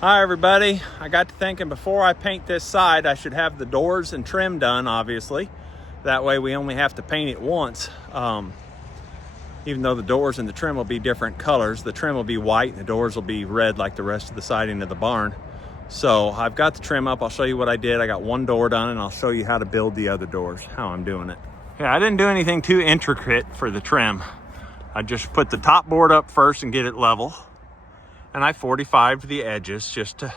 Hi everybody. I got to thinking before I paint this side, I should have the doors and trim done, obviously. That way we only have to paint it once. Even though the doors and the trim will be different colors, the trim will be white and the doors will be red like the rest of the siding of the barn. So I've got the trim up. I'll show you what I did. I got one door done and I'll show you how to build the other doors, how I'm doing it. Yeah, I didn't do anything too intricate for the trim. I just put the top board up first and get it level. And I 45'd the edges just to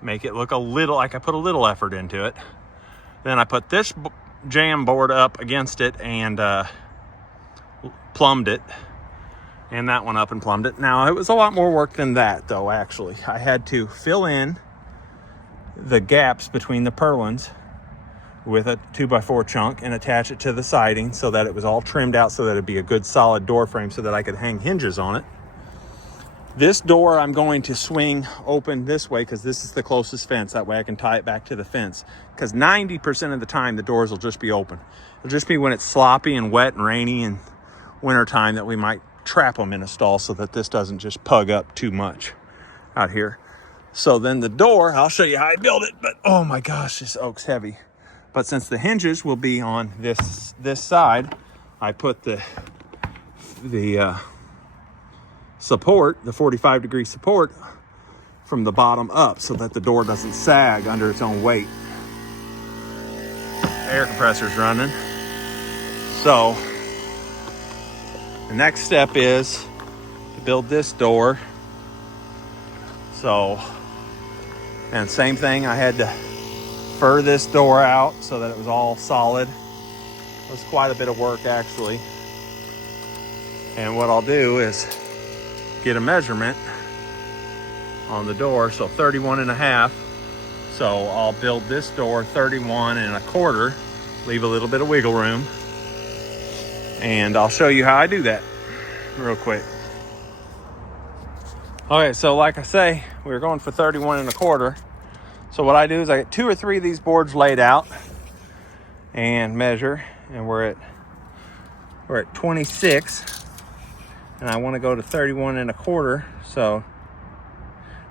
make it look a little like I put a little effort into it. Then I put this jam board up against it and plumbed it. And that one up and plumbed it. Now, it was a lot more work than that, though, actually. I had to fill in the gaps between the purlins with a 2x4 chunk and attach it to the siding so that it was all trimmed out so that it'd be a good solid door frame so that I could hang hinges on it. This door I'm going to swing open this way because this is the closest fence. That way I can tie it back to the fence. Because 90% of the time the doors will just be open. It'll just be when it's sloppy and wet and rainy and wintertime that we might trap them in a stall so that this doesn't just pug up too much out here. So then the door, I'll show you how I build it, but oh my gosh, this oak's heavy. But since the hinges will be on this side, I put the support, the 45-degree support from the bottom up so that the door doesn't sag under its own weight. Air compressor's running. So the next step is to build this door. So, and same thing, I had to fur this door out so that it was all solid. It was quite a bit of work actually. And what I'll do is get a measurement on the door, so 31.5. So I'll build this door 31.25, leave a little bit of wiggle room, and I'll show you how I do that real quick. Okay, so like I say, we were going for 31.25. So what I do is I get 2 or 3 of these boards laid out and measure, and we're at 26. And I want to go to 31.25, so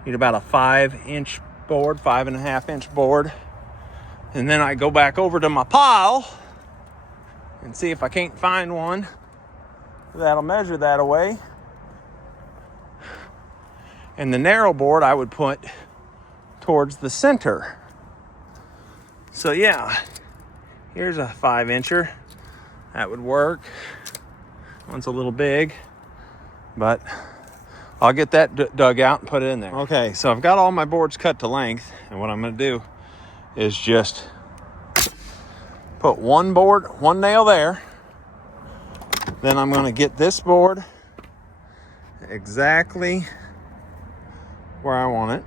need about a 5-inch board, 5.5-inch board. And then I go back over to my pile and see if I can't find one that'll measure that away. And the narrow board I would put towards the center. So yeah, here's a 5-incher. That would work. One's a little big, but I'll get that dug out and put it in there. Okay, so I've got all my boards cut to length, and what I'm going to do is just put one nail there. Then I'm going to get this board exactly where I want it.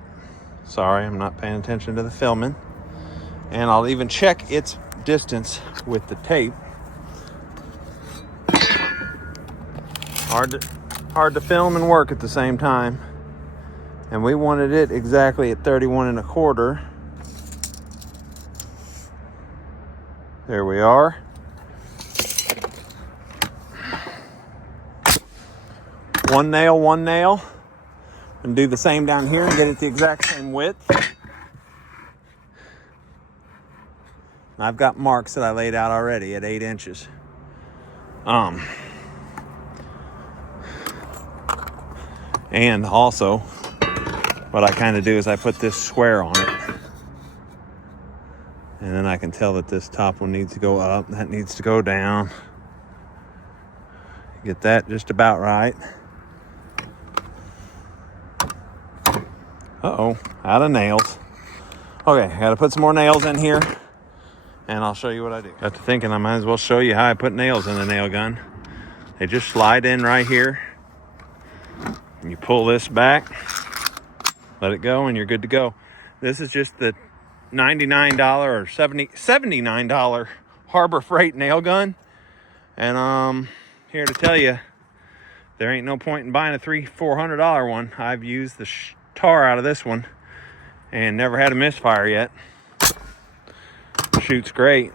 Sorry, I'm not paying attention to the filming. And I'll even check its distance with the tape. Hard to film and work at the same time. And we wanted it exactly at 31.25. There we are. One nail. And do the same down here and get it the exact same width. I've got marks that I laid out already at 8 inches. And also, what I kind of do is I put this square on it. And then I can tell that this top one needs to go up, that needs to go down. Get that just about right. Uh-oh, out of nails. Okay, I gotta put some more nails in here, and I'll show you what I do. Got to thinking I might as well show you how I put nails in the nail gun. They just slide in right here. And you pull this back, let it go, and you're good to go. This is just the $99 or $79 Harbor Freight nail gun. And here to tell you, there ain't no point in buying a $300-400 one. I've used the tar out of this one and never had a misfire yet. Shoots great.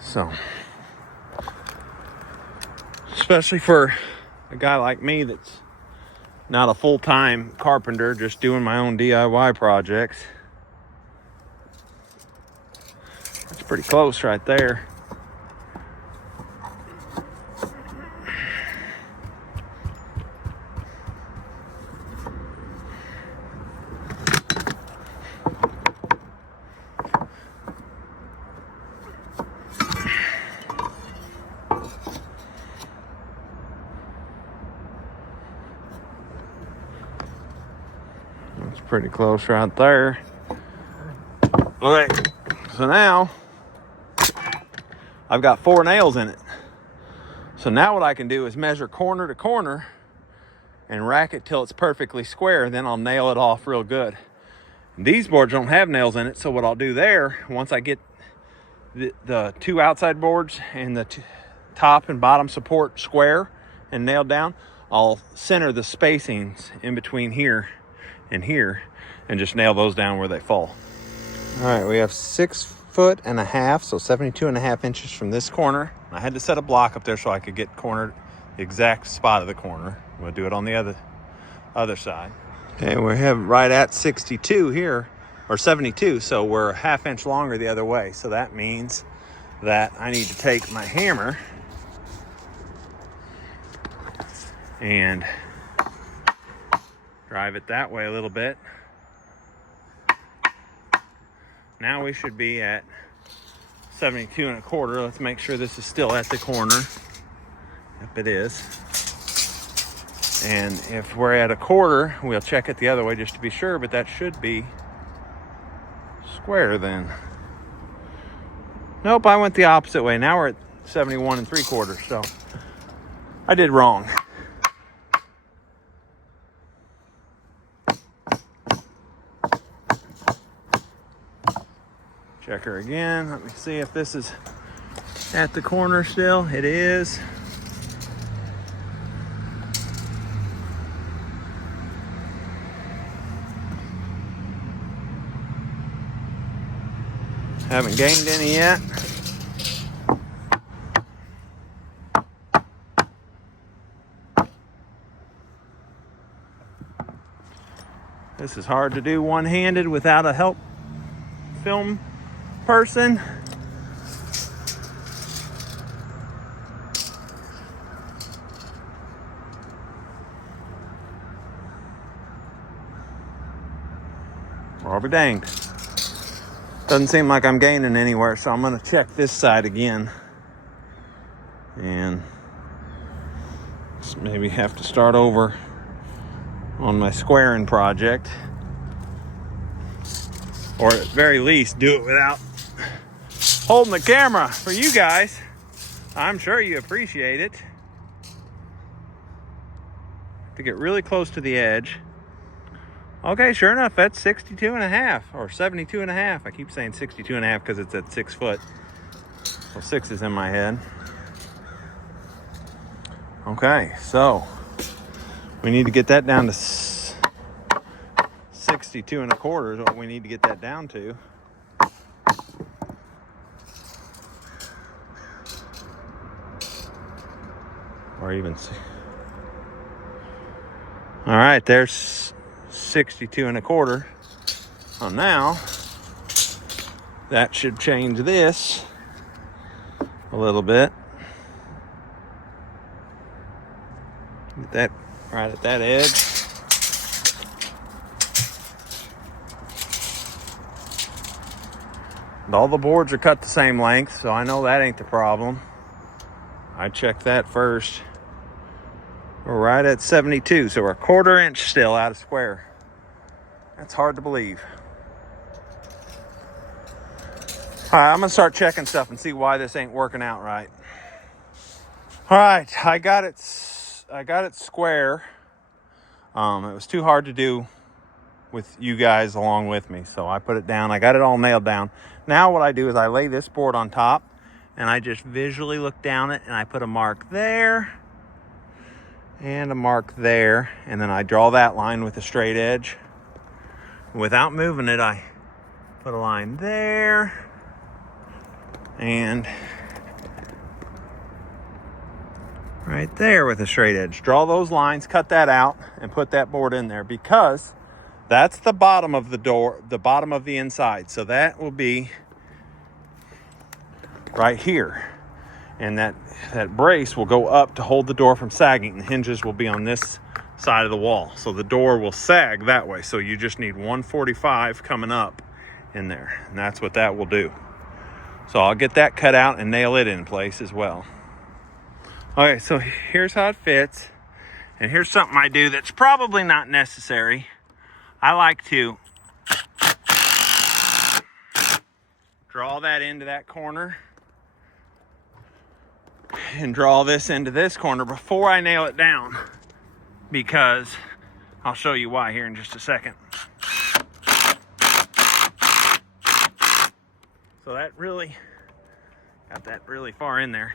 So, especially for a guy like me that's not a full-time carpenter, just doing my own DIY projects. That's pretty close right there. That's pretty close right there. Okay, so now I've got 4 nails in it. So now what I can do is measure corner to corner and rack it till it's perfectly square. Then I'll nail it off real good. And these boards don't have nails in it, so what I'll do there, once I get the 2 outside boards and the top and bottom support square and nailed down, I'll center the spacings in between here and here and just nail those down where they fall. All right, we have 6.5 feet, so 72.5 inches from this corner. I had to set a block up there so I could get cornered the exact spot of the corner. We'll do it on the other side. Okay, we have right at 62 here, or 72, so we're a 1/2 inch longer the other way. So that means that I need to take my hammer and drive it that way a little bit. Now we should be at 72.25. Let's make sure this is still at the corner. Yep, it is. And if we're at 1/4, we'll check it the other way just to be sure, but that should be square then. Nope, I went the opposite way. Now we're at 71.75, so I did wrong. Check her again. Let me see if this is at the corner still. It is. Haven't gained any yet. This is hard to do one-handed without a help film person. I'll be danged. Doesn't seem like I'm gaining anywhere, so I'm going to check this side again. And maybe have to start over on my squaring project. Or at very least do it without holding the camera for you guys. I'm sure you appreciate it. To get really close to the edge. Okay, sure enough, that's 62.5 or 72.5. I keep saying 62.5 because it's at 6 foot. Well, 6 is in my head. Okay, so we need to get that down to 62.25 is what we need to get that down to. Or even see. All right, there's 62.25. So now that should change this a little bit. Get that right at that edge. And all the boards are cut the same length, so I know that ain't the problem. I checked that first. We're right at 72, so we're a 1/4 inch still out of square. That's hard to believe. All right, I'm gonna start checking stuff and see why this ain't working out right. All right, I got it square. It was too hard to do with you guys along with me, so I put it down. I got it all nailed down. Now what I do is I lay this board on top and I just visually look down it and I put a mark there and a mark there, and then I draw that line with a straight edge. Without moving it, I put a line there and right there with a straight edge. Draw those lines, cut that out, and put that board in there, because that's the bottom of the door, the bottom of the inside. So that will be right here. And that brace will go up to hold the door from sagging. The hinges will be on this side of the wall. So the door will sag that way. So you just need 145 coming up in there. And that's what that will do. So I'll get that cut out and nail it in place as well. Okay, so here's how it fits. And here's something I do that's probably not necessary. I like to draw that into that corner and draw this into this corner before I nail it down, because I'll show you why here in just a second. So that really got that really far in there.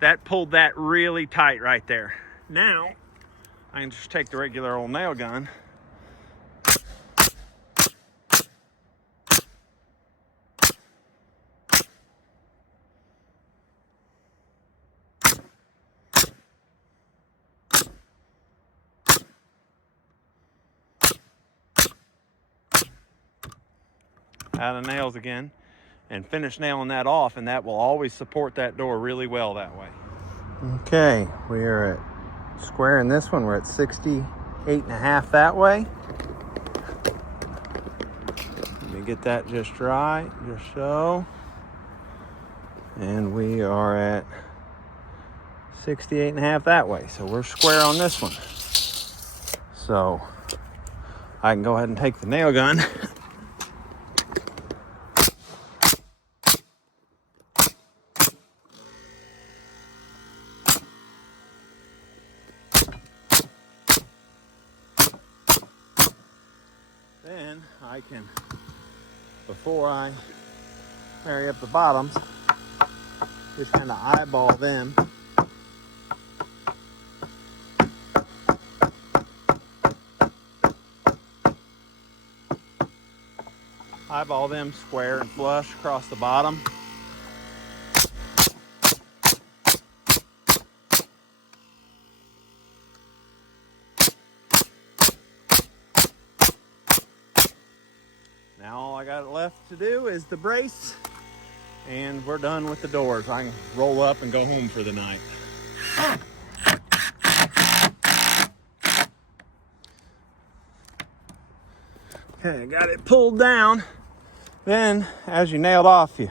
That pulled that really tight right there. Now I can just take the regular old nail gun out of nails again and finish nailing that off, and that will always support that door really well that way. Okay, we are at squaring this one. We're at 68.5 that way. Let me get that just right, just so. And we are at 68.5 that way. So we're square on this one. So I can go ahead and take the nail gun then I can, before I marry up the bottoms, just kind of eyeball them. Eyeball them square and flush across the bottom. Now all I got left to do is the brace, and we're done with the doors. I can roll up and go home for the night. Okay, I got it pulled down. Then, as you nailed off, you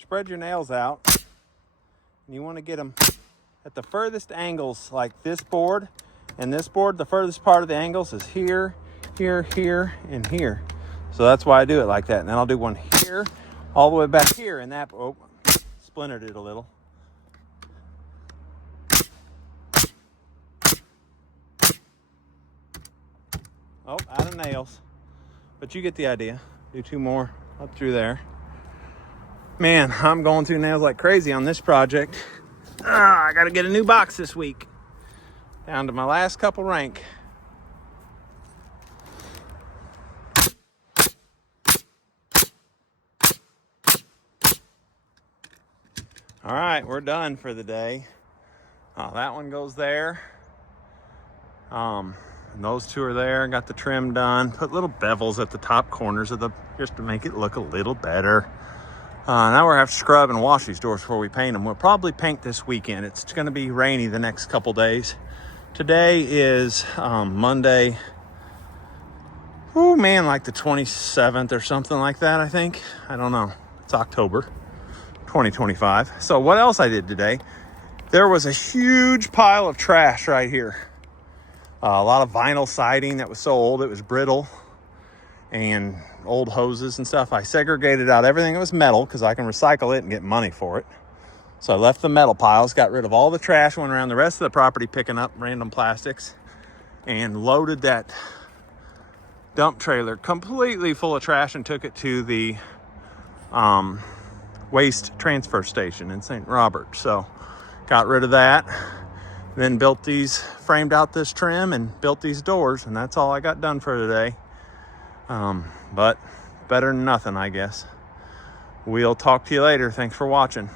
spread your nails out. And you want to get them at the furthest angles, like this board and this board. The furthest part of the angles is here, here, here, and here. So that's why I do it like that. And then I'll do one here, all the way back here, and that, oh, splintered it a little. Oh, out of nails. But you get the idea. Do two more up through there. Man, I'm going through nails like crazy on this project. I got to get a new box this week. Down to my last couple rank. All right, we're done for the day. That one goes there. And those two are there. Got the trim done. Put little bevels at the top corners of the, just to make it look a little better. Now we're gonna have to scrub and wash these doors before we paint them. We'll probably paint this weekend. It's gonna be rainy the next couple days. Today is Monday. Oh man, like the 27th or something like that, I think. I don't know. It's October 2025. So what else I did today? There was a huge pile of trash right here. A lot of vinyl siding that was so old it was brittle, and old hoses and stuff. I segregated out everything that was metal because I can recycle it and get money for it. So I left the metal piles, got rid of all the trash, went around the rest of the property picking up random plastics, and loaded that dump trailer completely full of trash and took it to the waste transfer station in St. Robert. So got rid of that. Then built these, framed out this trim and built these doors, and that's all I got done for today. But better than nothing, I guess. We'll talk to you later. Thanks for watching.